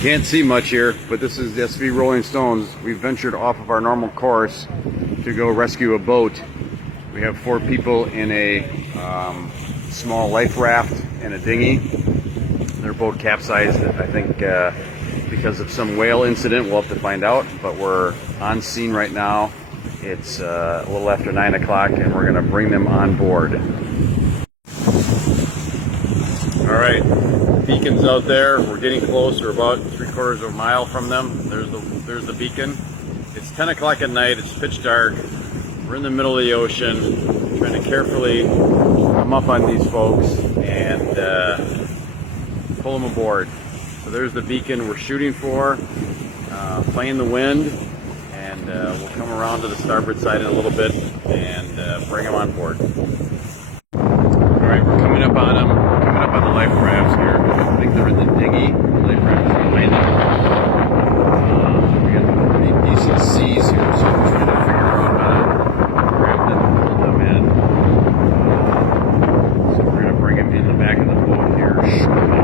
Can't see much here, but this is the SV Rolling Stones. We've ventured off of our normal course to go rescue a boat. We have 4 people in a small life raft and a dinghy. Their boat capsized, I think, because of some whale incident. We'll have to find out, but we're on scene right now. It's a little after 9 o'clock, and we're going to bring them on board. All right, beacon's out there. We're getting close. We're about 3/4 of a mile from them. There's the beacon. It's 10 o'clock at night. It's pitch dark. We're in the middle of the ocean, trying to carefully come up on these folks and pull them aboard. So there's the beacon we're shooting for, playing the wind, and we'll come around to the starboard side in a little bit and bring them on board. All right, we're coming up on them. We're coming up on the life rafts here. I think they're in the dinghy. The life raft is behind them. We got pretty decent seas here, so we're trying to figure out how to grab them and pull them in. So we're going to bring them in the back of the boat here shortly.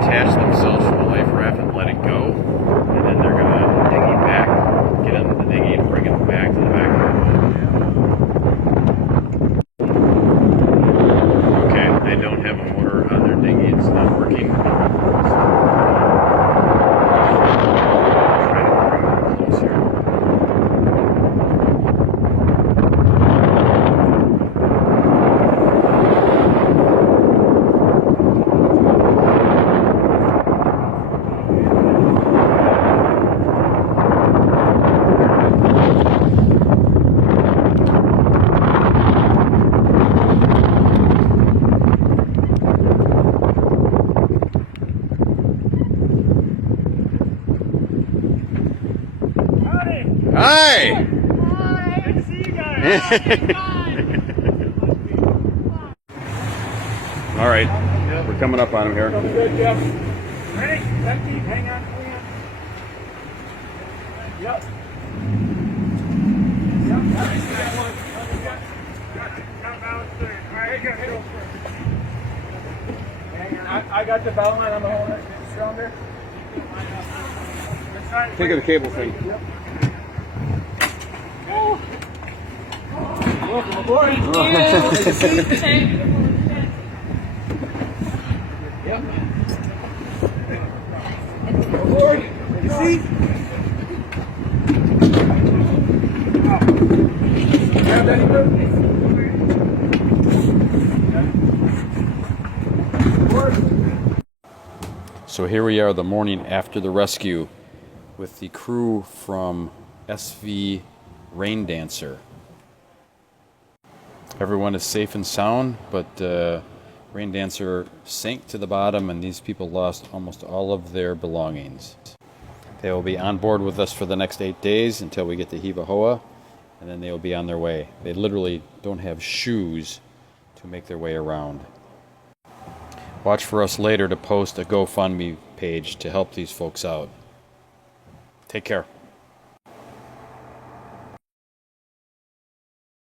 Detach themselves from the life raft and let it go, and then they're going to dinghy back, get into the dinghy and bring it back to the back. Okay, they don't have a motor on their dinghy, it's not working. So, try to bring them close here. Hi! Good to see you guys. All right, we're coming up on him here. Good, Jeff. Ready? Empty. Hang on. Yep. I got the belt line. I'm going to hold it stronger. Think of the cable thing. Yep. Welcome aboard. Thank you. Yep. Aboard. Take a seat. Grab that equipment. So here we are the morning after the rescue with the crew from SV Rain Dancer. Everyone is safe and sound, but Rain Dancer sank to the bottom and these people lost almost all of their belongings. They will be on board with us for the next 8 days until we get to Hiva Hoa, and then they will be on their way. They literally don't have shoes to make their way around. Watch for us later to post a GoFundMe page to help these folks out. Take care.